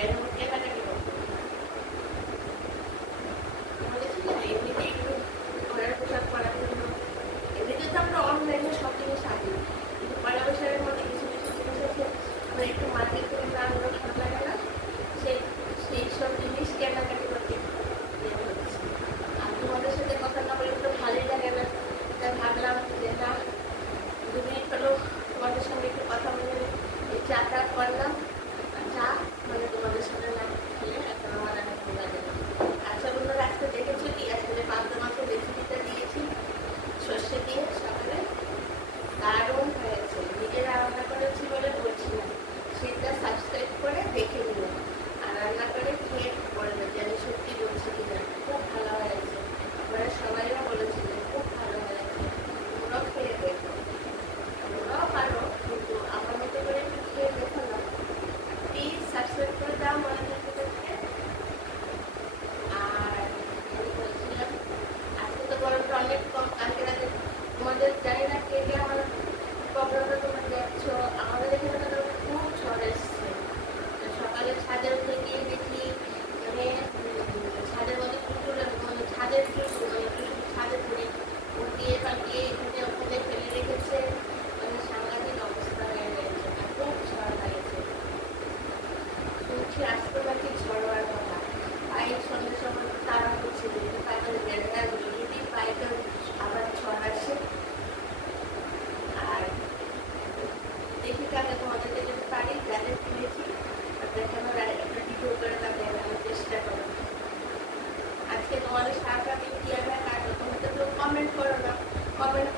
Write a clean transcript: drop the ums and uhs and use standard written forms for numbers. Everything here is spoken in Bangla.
কেনাকাটি করতে বলেছি না, এমনিতে একটু ঘরের পোশাক পরার জন্য। এমনিতে তো আমরা অনলাইনে সব জিনিস আনি, কিন্তু পয়লা বৈশাখের মধ্যে কিছু কিছু জিনিস আছে আমরা একটু মার্কেট করে না আনলে ভালো লাগে না, সেই সব জিনিস কেনাকাটি করতে হচ্ছে। আর তোমাদের সাথে কথা না বলে তো ভালোই লাগে না, তাই ভাবলাম যে না, 2 মিনিট হলো তোমাদের সঙ্গে একটু কথা বলে এই চাটা করলাম। চা মানে তোমাদের সাথে না খেলে এখন আমার আর ভালো লাগে না। আচ্ছা বন্ধুরা, আজকে দেখেছো কি, আজকে পাবদা মাছের রেসিপিটা দিয়েছি সর্ষে দিয়ে সকালে, দারুণ হয়েছে। নিজেরা রান্না করেছি বলে বলছি না, সেটা সাবস্ক্রাইব করে দেখে নিও আর রান্না করে খেয়ে বলবে যে আমি সত্যি বলছি কিনা। খুব ভালো হয়েছে, আপনারা সবাইও বলেছিলেন খুব ভালো হয়েছে। তোমরাও খেয়ে দেখো, তোমরাও পারো, কিন্তু আমার মতো করে একটু খেয়ে দেখো না। প্লিজ সাবস্ক্রাইব করে দাও মনে থাকতে। আর আমি বলছিলাম আজকে তো গরমটা অনেক কম, কালকে রাতে তোমাদের জানি না কে কে আমার প্রবলেমটা তোমরা দেখছো, আমাদের এখানে তো খুব ঝড় এসছে। সকালে ছাদে উঠে গিয়ে দেখি মানে ছাদের মধ্যে টুটুলে মানে ছাদের ছাদে পড়ে উঠিয়ে পাঠিয়ে এখানে ওখানে ফেলে রেখেছে, মানে সাংঘাতিক অবস্থা হয়ে গেছে, খুব ঝড় লাগেছে। শুনছি আজকে নাকি ঝড় হওয়ার কথা। পায়ে সন্ধ্যে সময় তারা করছে যদি পায়ে বেড়া যদি পায়েটা আবার ঝড় আসে। আর দেখি কাকে তোমাদেরকে যদি পারি যাদের কিনেছি দেখানোর একটা ভিডিও করে তাদের আমি চেষ্টা করব। আজকে তোমাদের সারাটা দিন কীভাবে কাটবে তোমরা তো কেউ কমেন্ট করো না, কমেন্ট